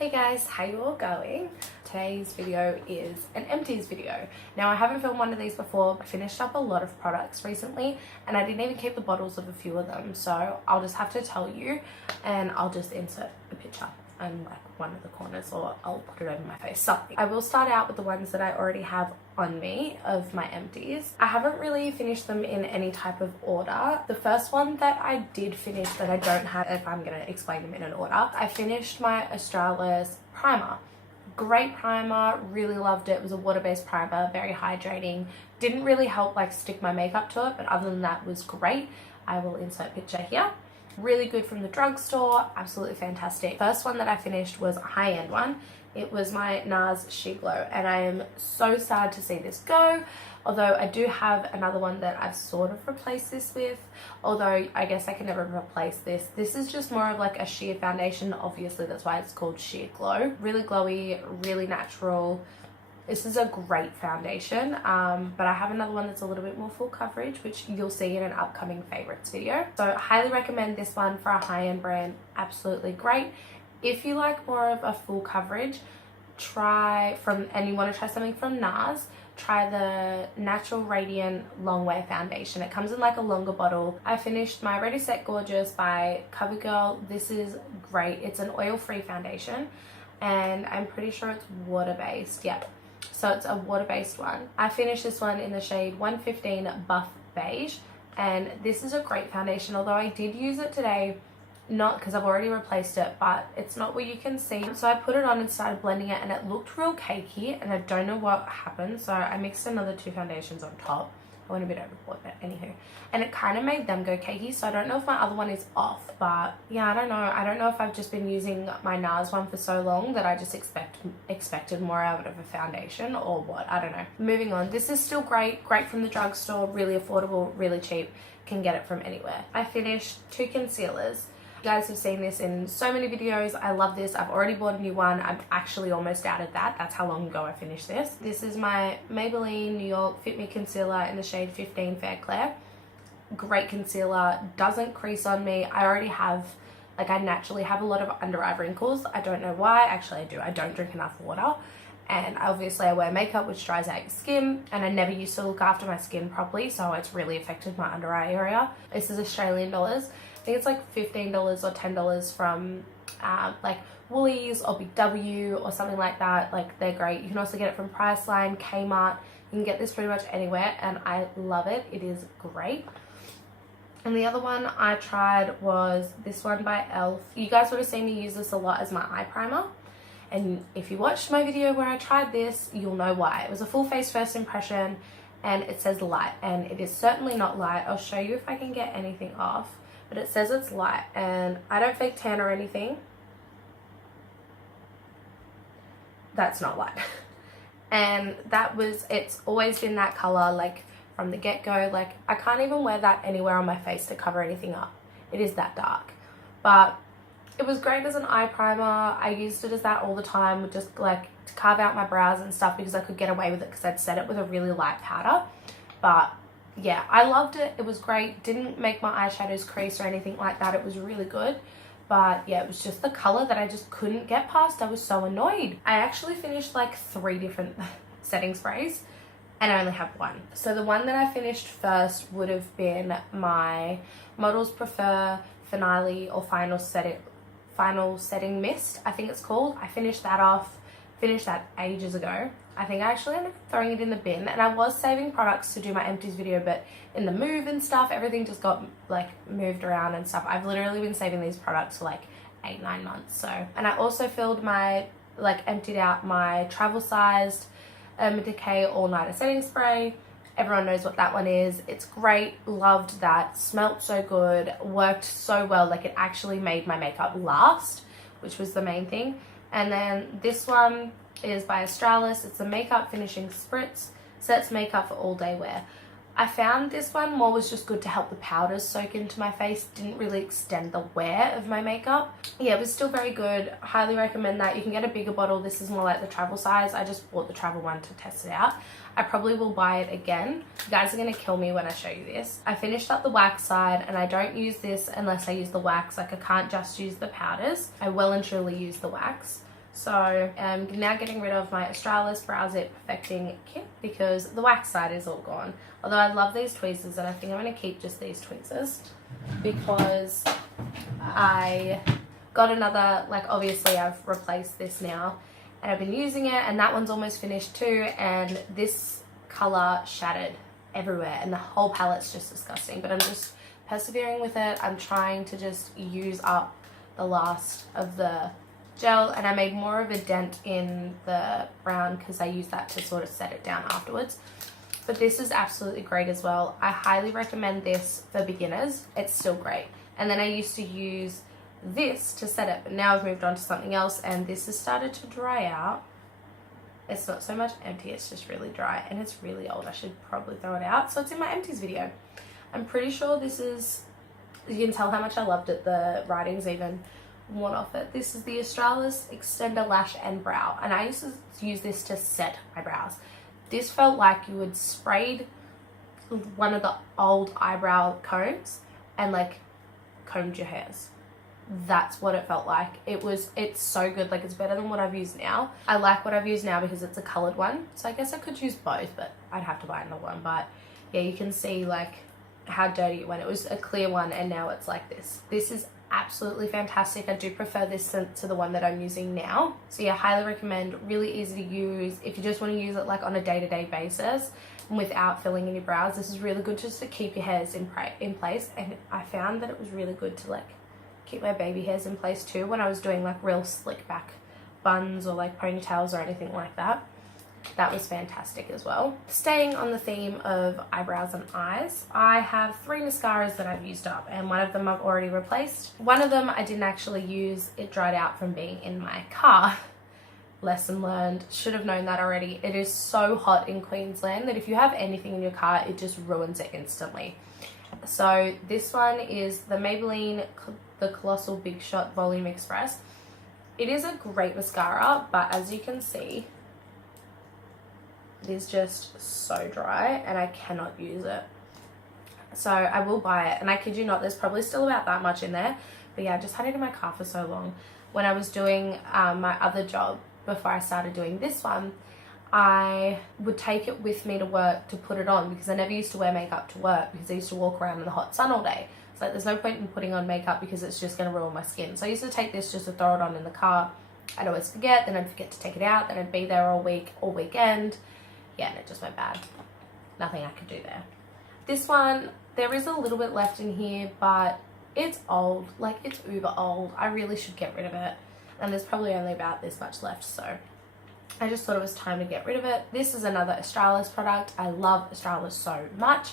Hey guys, how you all going? Today's video is an empties video. Now I haven't filmed one of these before, but I finished up a lot of products recently and I didn't even keep the bottles of a few of them, so I'll just have to tell you and I'll just insert a picture in like one of the corners, or I'll put it over my face, something. I will start out with the ones that I already have on me of my empties. I haven't really finished them in any type of order. The first one that I did finish that I don't have, if I'm going to explain them in an order, I finished my Australis primer. Great primer, really loved it. It was a water-based primer, very hydrating. Didn't really help like stick my makeup to it, but other than that was great. I will insert a picture here. Really good from the drugstore, absolutely fantastic. First one that I finished was a high-end one. It was my NARS She Glow, and I am so sad to see this go, although I do have another one that I've sort of replaced this with, although I guess I can never replace this. This is just more of like a sheer foundation, obviously that's why it's called Sheer Glow. Really glowy, really natural. This is a great foundation, but I have another one that's a little bit more full coverage, which you'll see in an upcoming favorites video. So I highly recommend this one for a high-end brand, absolutely great. If you like more of a full coverage, and you want to try something from NARS, try the Natural Radiant Long Wear Foundation. It comes in like a longer bottle. I finished my Ready Set Gorgeous by CoverGirl. This is great. It's an oil-free foundation, and I'm pretty sure it's water-based. Yep. So it's a water-based one. I finished this one in the shade 115 Buff Beige, and this is a great foundation, although I did use it today, not because I've already replaced it, but it's not what you can see. So I put it on and started blending it, and it looked real cakey, and I don't know what happened, so I mixed another two foundations on top. I went a bit overboard, but anywho. And it kind of made them go cakey, so I don't know if my other one is off, but yeah, I don't know. I don't know if I've just been using my NARS one for so long that I just expected more out of a foundation or what, I don't know. Moving on, this is still great from the drugstore, really affordable, really cheap, can get it from anywhere. I finished two concealers. You guys have seen this in so many videos. I love this. I've already bought a new one. I'm actually almost out of that. That's how long ago I finished this. This is my Maybelline New York Fit Me Concealer in the shade 15 Fair Clair. Great concealer. Doesn't crease on me. I already have, like, I naturally have a lot of under eye wrinkles. I don't know why. Actually, I do. I don't drink enough water. And obviously I wear makeup which dries out your skin, and I never used to look after my skin properly, so it's really affected my under eye area. This is Australian dollars. I think it's like $15 or $10 from like Woolies or Big W or something like that. Like, they're great. You can also get it from Priceline, Kmart. You can get this pretty much anywhere, and I love it. It is great. And the other one I tried was this one by ELF. You guys would have seen me use this a lot as my eye primer. And if you watched my video where I tried this, you'll know why. It was a full face first impression, and it says light, and it is certainly not light. I'll show you if I can get anything off, but it says it's light, and I don't fake tan or anything. That's not light. And it's always been that color, like from the get-go. Like, I can't even wear that anywhere on my face to cover anything up. It is that dark. But it was great as an eye primer. I used it as that all the time, just like to carve out my brows and stuff, because I could get away with it because I'd set it with a really light powder. But yeah, I loved it. It was great. Didn't make my eyeshadows crease or anything like that. It was really good. But yeah, it was just the color that I just couldn't get past. I was so annoyed. I actually finished like 3 different setting sprays, and I only have one. So the one that I finished first would have been my Models Prefer Finale or Final Setting Mist, I think it's called. I finished that ages ago. I think I actually ended up throwing it in the bin, and I was saving products to do my empties video, but in the move and stuff, everything just got like moved around and stuff. I've literally been saving these products for like 8-9 months. So, and I also filled emptied out my travel sized Urban Decay All Nighter Setting Spray. Everyone knows what that one is. It's great. Loved that. Smelt so good. Worked so well. Like, it actually made my makeup last, which was the main thing. And then this one is by Australis. It's a makeup finishing spritz. Sets makeup for all day wear. I found this one more was just good to help the powders soak into my face. Didn't really extend the wear of my makeup. Yeah, it was still very good. Highly recommend that. You can get a bigger bottle. This is more like the travel size. I just bought the travel one to test it out. I probably will buy it again. You guys are going to kill me when I show you this. I finished up the wax side, and I don't use this unless I use the wax. Like, I can't just use the powders. I well and truly use the wax. So I'm now getting rid of my Australis Brow Zip Perfecting Kit because the wax side is all gone. Although I love these tweezers, and I think I'm going to keep just these tweezers because I got another, like obviously I've replaced this now and I've been using it, and that one's almost finished too, and this colour shattered everywhere and the whole palette's just disgusting, but I'm just persevering with it. I'm trying to just use up the last of the gel, and I made more of a dent in the brown because I used that to sort of set it down afterwards. But this is absolutely great as well. I highly recommend this for beginners. It's still great. And then I used to use this to set it, but now I've moved on to something else, and this has started to dry out. It's not so much empty, it's just really dry, and it's really old. I should probably throw it out. So it's in my empties video. I'm pretty sure this is, you can tell how much I loved it, the writings even worn off it. This is the Australis Extender Lash and Brow, and I used to use this to set my brows. This felt like you had sprayed one of the old eyebrow combs and like combed your hairs. That's what it felt like. It's so good. Like, it's better than what I've used now. I like what I've used now because it's a colored one, so I guess I could use both, but I'd have to buy another one. But yeah, you can see like how dirty it went. It was a clear one and now it's like this. This is absolutely fantastic. I do prefer this to the one that I'm using now. So yeah, highly recommend. Really easy to use if you just want to use it like on a day-to-day basis without filling in your brows. This is really good just to keep your hairs in place, and I found that it was really good to like keep my baby hairs in place too when I was doing like real slick back buns or like ponytails or anything like that. That was fantastic as well. Staying on the theme of eyebrows and eyes, I have 3 mascaras that I've used up, and one of them I've already replaced. One of them I didn't actually use. It dried out from being in my car. Lesson learned. Should have known that already. It is so hot in Queensland that if you have anything in your car, it just ruins it instantly. So this one is the Maybelline the Colossal Big Shot Volume Express. It is a great mascara, but as you can see, it is just so dry and I cannot use it. So I will buy it, and I kid you not, there's probably still about that much in there. But yeah, I just had it in my car for so long. When I was doing my other job before I started doing this one, I would take it with me to work to put it on because I never used to wear makeup to work because I used to walk around in the hot sun all day. It's like there's no point in putting on makeup because it's just going to ruin my skin. So I used to take this just to throw it on in the car. I'd always forget, then I'd forget to take it out, then I'd be there all week, all weekend. Yeah, and it just went bad. Nothing I could do there. This one, there is a little bit left in here, but it's old. Like, it's uber old. I really should get rid of it. And there's probably only about this much left, so I just thought it was time to get rid of it. This is another Australis product. I love Australis so much.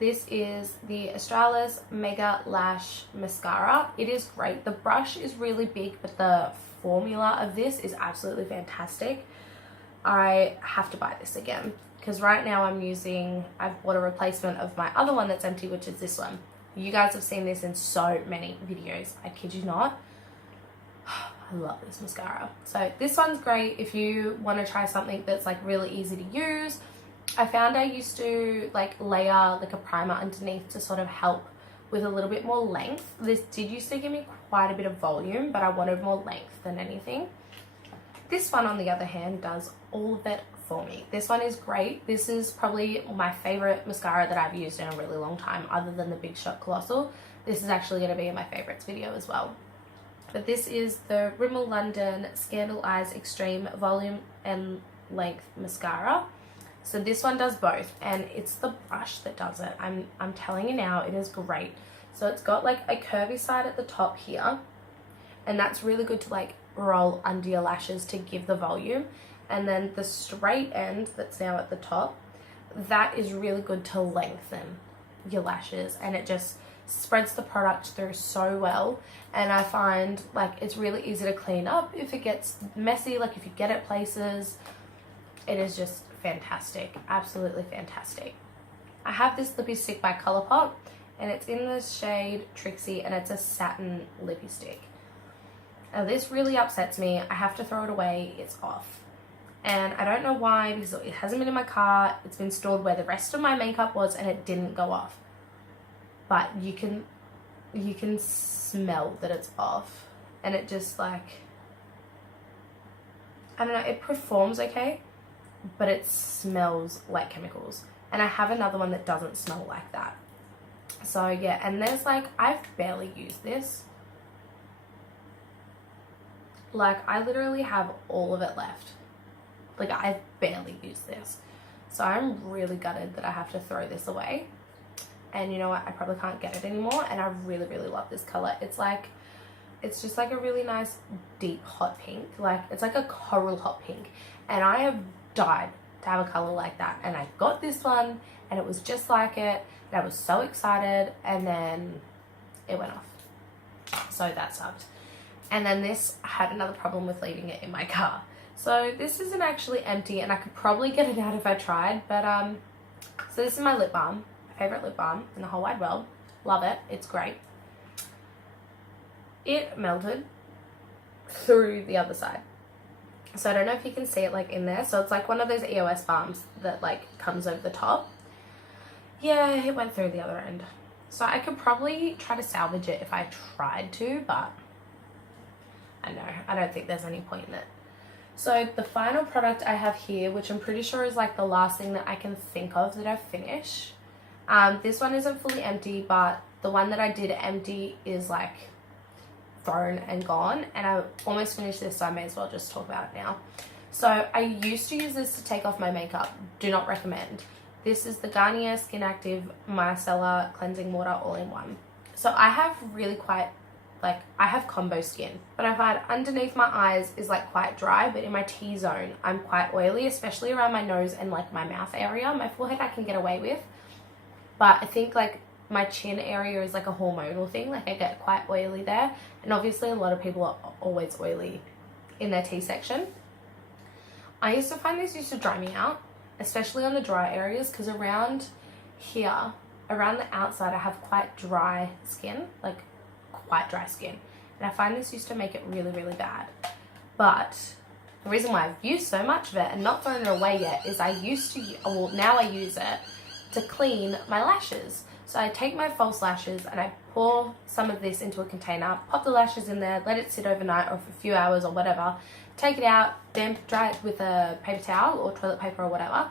This is the Australis Mega Lash Mascara. It is great. The brush is really big, but the formula of this is absolutely fantastic. I have to buy this again because right now I've bought a replacement of my other one that's empty, which is this one. You guys have seen this in so many videos. I kid you not. I love this mascara. So this one's great if you want to try something that's like really easy to use. I found I used to like layer like a primer underneath to sort of help with a little bit more length. This did used to give me quite a bit of volume, but I wanted more length than anything. This one, on the other hand, does all of it for me. This one is great. This is probably my favorite mascara that I've used in a really long time, other than the Big Shot Colossal. This is actually going to be in my favorites video as well. But this is the Rimmel London Scandal Eyes Extreme Volume and Length Mascara. So this one does both, and it's the brush that does it. I'm telling you now, it is great. So it's got like a curvy side at the top here, and that's really good to like roll under your lashes to give the volume. And then the straight end that's now at the top, that is really good to lengthen your lashes, and it just spreads the product through so well. And I find like it's really easy to clean up if it gets messy, like if you get it places. It is just fantastic, absolutely fantastic. I have this lippy stick by Colourpop, and it's in the shade Trixie, and it's a satin lippy stick. Now this really upsets me. I have to throw it away. It's off. And I don't know why, because it hasn't been in my car. It's been stored where the rest of my makeup was, and it didn't go off. But you can smell that it's off. And it just like, I don't know, it performs okay, but it smells like chemicals. And I have another one that doesn't smell like that. So yeah, and there's like, I've barely used this. Like, I literally have all of it left. Like, I've barely used this. So I'm really gutted that I have to throw this away. And you know what, I probably can't get it anymore. And I really, really love this color. It's like, it's just like a really nice deep hot pink. Like, it's like a coral hot pink. And I have died to have a color like that, and I got this one and it was just like it, and I was so excited, and then it went off, so that sucked. And then this had another problem with leaving it in my car. So this isn't actually empty, and I could probably get it out if I tried, but so this is my lip balm, my favorite lip balm in the whole wide world. Love it, it's great. It melted through the other side. So I don't know if you can see it like in there. So it's like one of those EOS balms that like comes over the top. Yeah, it went through the other end. So I could probably try to salvage it if I tried to, but I know, I don't think there's any point in it. So the final product I have here, which I'm pretty sure is like the last thing that I can think of that I've finished. This one isn't fully empty, but the one that I did empty is like thrown and gone, and I almost finished this, so I may as well just talk about it now. So I used to use this to take off my makeup. Do not recommend. This is the Garnier Skin Active Micellar Cleansing Water All-in-One. So I have really quite, like, I have combo skin, but I find underneath my eyes is like quite dry, but in my T-zone I'm quite oily, especially around my nose and like my mouth area. My forehead I can get away with, but I think like my chin area is like a hormonal thing. Like, I get quite oily there, and obviously a lot of people are always oily in their T section. I used to find this used to dry me out, especially on the dry areas, because around here, around the outside, I have quite dry skin, like quite dry skin, and I find this used to make it really, really bad. But the reason why I've used so much of it and not thrown it away yet is I used to, well, now I use it to clean my lashes. So I take my false lashes and I pour some of this into a container, pop the lashes in there, let it sit overnight or for a few hours or whatever, take it out, damp, dry it with a paper towel or toilet paper or whatever,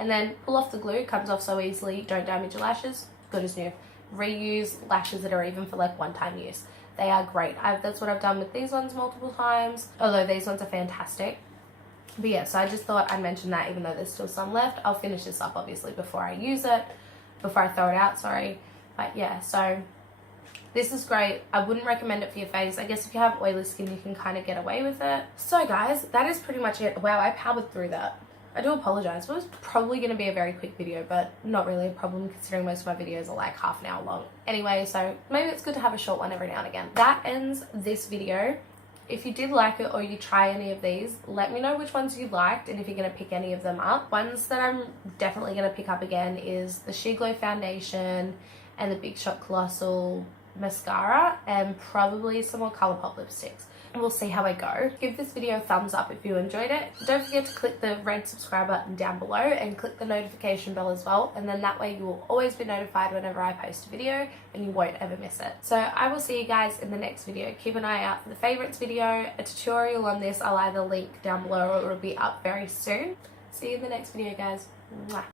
and then pull off the glue. Comes off so easily, don't damage your lashes, good as new. Reuse lashes that are even for like one-time use. They are great. That's what I've done with these ones multiple times, although these ones are fantastic. But yeah, so I just thought I'd mention that, even though there's still some left. I'll finish this up obviously before I use it, before I throw it out, sorry. But yeah, so this is great. I wouldn't recommend it for your face. I guess if you have oily skin, you can kind of get away with it. So guys, that is pretty much it. Wow, I powered through that. I do apologize. It was probably going to be a very quick video, but not really a problem considering most of my videos are like half an hour long. Anyway, so maybe it's good to have a short one every now and again. That ends this video. If you did like it or you try any of these, let me know which ones you liked and if you're going to pick any of them up. Ones that I'm definitely going to pick up again is the Sheer Glow Foundation and the Big Shot Colossal Mascara, and probably some more Colourpop lipsticks. We'll see how I go. Give this video a thumbs up if you enjoyed it. Don't forget to click the red subscribe button down below and click the notification bell as well, and then that way you will always be notified whenever I post a video and you won't ever miss it. So I will see you guys in the next video. Keep an eye out for the favorites video. A tutorial on this I'll either link down below or it will be up very soon. See you in the next video, guys. Mwah.